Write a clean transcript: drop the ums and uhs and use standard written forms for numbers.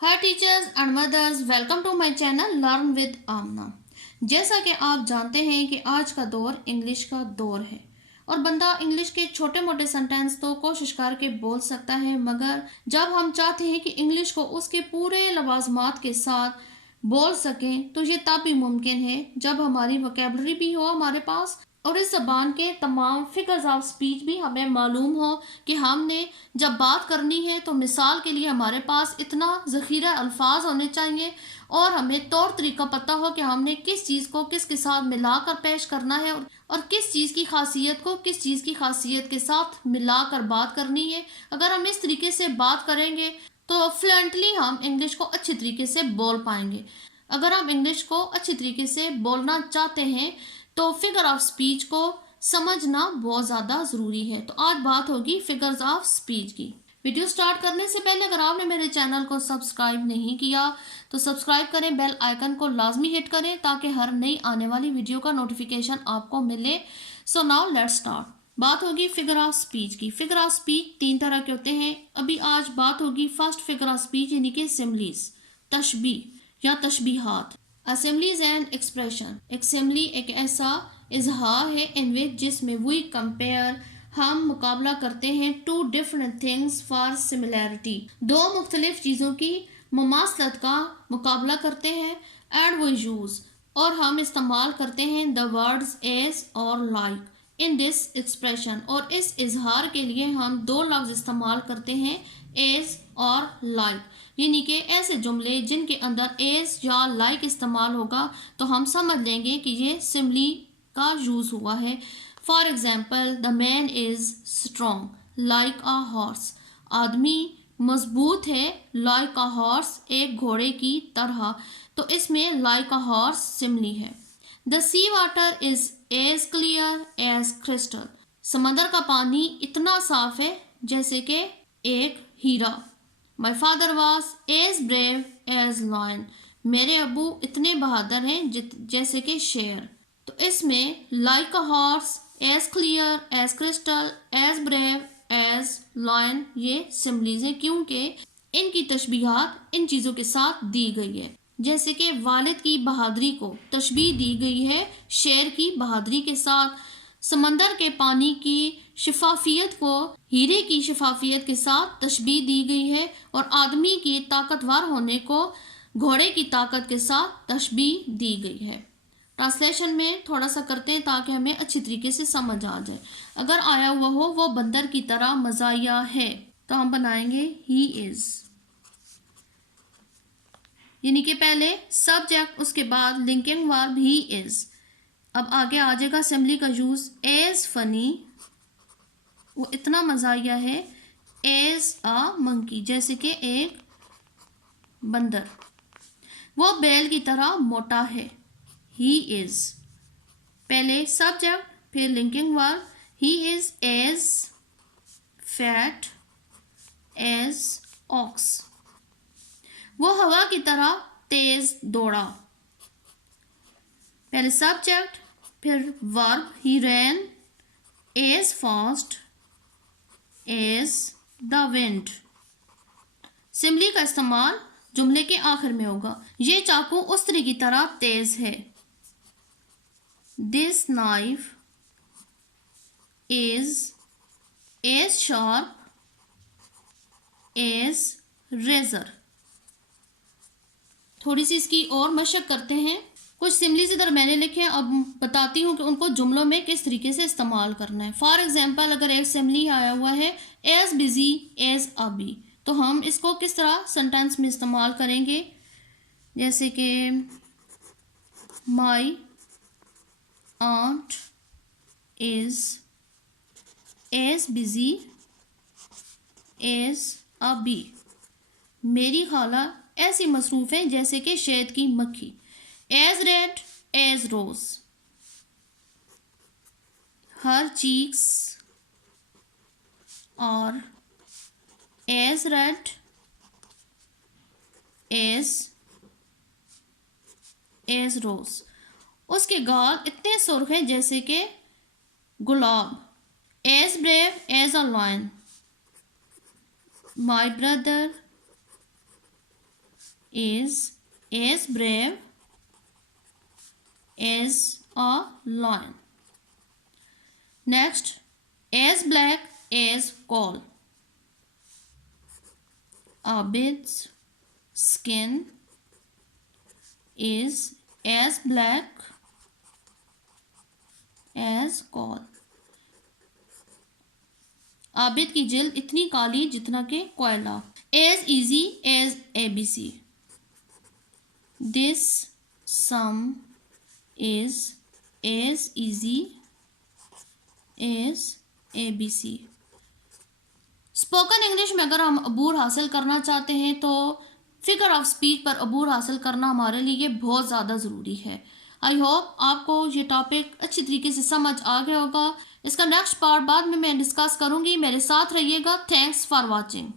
Hi teachers and mothers, welcome to my channel learn with Amna. जैसा कि आप जानते हैं कि आज का दौर इंग्लिश का दौर है और बंदा इंग्लिश के छोटे मोटे सेंटेंस तो कोशिश करके बोल सकता है, मगर जब हम चाहते हैं कि इंग्लिश को उसके पूरे लवाजमात के साथ बोल सकें तो ये तब भी मुमकिन है जब हमारी वोकेबलरी भी हो हमारे पास और इस ज़बान के तमाम फिगर्स ऑफ स्पीच भी हमें मालूम हो कि हमने जब बात करनी है तो मिसाल के लिए हमारे पास इतना ज़ख़ीरा अल्फाज होने चाहिए और हमें तौर तरीका पता हो कि हमने किस चीज़ को किसके साथ मिलाकर पेश करना है और किस चीज़ की खासियत को किस चीज़ की खासियत के साथ मिलाकर बात करनी है। अगर हम इस तरीके से बात करेंगे तो फ्लुएंटली हम इंग्लिश को अच्छे तरीके से बोल पाएंगे। अगर हम इंग्लिश को अच्छे तरीके से बोलना चाहते हैं तो फिगर ऑफ स्पीच को समझना बहुत ज़्यादा ज़रूरी है। तो आज बात होगी फिगर्स ऑफ स्पीच की। वीडियो स्टार्ट करने से पहले अगर आपने मेरे चैनल को सब्सक्राइब नहीं किया तो सब्सक्राइब करें, बेल आइकन को लाजमी हिट करें ताकि हर नई आने वाली वीडियो का नोटिफिकेशन आपको मिले। So now let's start. बात होगी फिगर ऑफ स्पीच की। फिगर ऑफ स्पीच 3 तरह के होते हैं। अभी आज बात होगी फर्स्ट फिगर ऑफ स्पीच यानी कि सिमिलीज, तशबीह या तशबीहात। A simile is an expression. A simile एक ऐसा इजहार है इन विच जिसमें वी कंपेयर हम मुकाबला करते हैं two different things for similarity, दो मुख्तलिफ चीज़ों की मुमासलत का मुकाबला करते हैं। एंड वो यूज़ और हम इस्तेमाल करते हैं द वर्ड्स एज और लाइक इन दिस एक्सप्रेशन, और इस इजहार के लिए हम 2 लफ्ज़ इस्तेमाल करते हैं, एज और लाइक। यानी कि ऐसे जुमले जिनके अंदर एज या लाइक इस्तेमाल होगा तो हम समझ लेंगे कि ये सिमिली का यूज़ हुआ है। For example, the man is strong like a horse. आदमी मजबूत है लाइक अ हॉर्स, एक घोड़े की तरह। तो इसमें लाइक अ हॉर्स सिमिली है। The sea water is as clear as crystal. समंदर का पानी इतना साफ है जैसे कि एक हीरा। My father was as brave as lion. मेरे अबू इतने बहादुर हैं जैसे कि शेर। तो इसमें like a horse, as clear as crystal, as brave as lion ये सिमिलीज हैं क्योंकि इनकी तशबीहात इन चीज़ों के साथ दी गई है। जैसे कि वालिद की बहादुरी को तशबीह दी गई है शेर की बहादुरी के साथ, समंदर के पानी की शफाफियत को हीरे की शफाफियत के साथ तशबीह दी गई है, और आदमी की ताकतवर होने को घोड़े की ताकत के साथ तशबीह दी गई है। ट्रांसलेशन में थोड़ा सा करते हैं ताकि हमें अच्छी तरीके से समझ आ जाए। अगर आया हुआ हो वो बंदर की तरह मज़ाहिया है तो हम बनाएंगे ही इज़, यानी कि पहले सब्जेक्ट उसके बाद लिंकिंग वर्ब ही इज़। अब आगे आ जाएगा असेंबली का यूज़। एज फनी, वो इतना मज़ाहिया है। एज अ मंकी, जैसे कि एक बंदर। वो बैल की तरह मोटा है। ही इज़, पहले सब्जेक्ट फिर linking verb. He is as fat as ox. वो हवा की तरह तेज दौड़ा। पहले सब्जेक्ट फिर verb. He ran as fast as the wind. Simile का इस्तेमाल जुमले के आखिर में होगा। ये चाकू उस तरह की तरह तेज है। This knife is as sharp as razor. थोड़ी सी इसकी और मशक करते हैं। कुछ सिमिलीज इधर मैंने लिखे हैं, अब बताती हूँ कि उनको जुमलों में किस तरीके से इस्तेमाल करना है। फॉर एग्जाम्पल, अगर एक सिमिली आया हुआ है एज बिजी एज अबी, तो हम इसको किस तरह सेंटेंस में इस्तेमाल करेंगे, जैसे कि my aunt is as busy as अबी। मेरी खाला ऐसी मसरूफ़ है जैसे कि शहद की मक्खी। एज रेड एज रोज। हर चीक्स और एज रेड एज रोज। उसके गाल इतने सुर्ख हैं जैसे कि गुलाब। As brave as a lion. My brother is as brave as a lion. Next, as black as coal. Abid's skin is as black as coal. Abid की जिल्द इतनी काली जितना कि कोयला. As easy as ABC. This sum is as easy as ABC. Spoken English में अगर हम अबूर हासिल करना चाहते हैं तो फिगर ऑफ स्पीच पर अबूर हासिल करना हमारे लिए बहुत ज़्यादा ज़रूरी है. आई होप आपको ये टॉपिक अच्छी तरीके से समझ आ गया होगा. इसका नेक्स्ट पार्ट बाद में मैं डिस्कस करूँगी. मेरे साथ रहिएगा. Thanks for watching.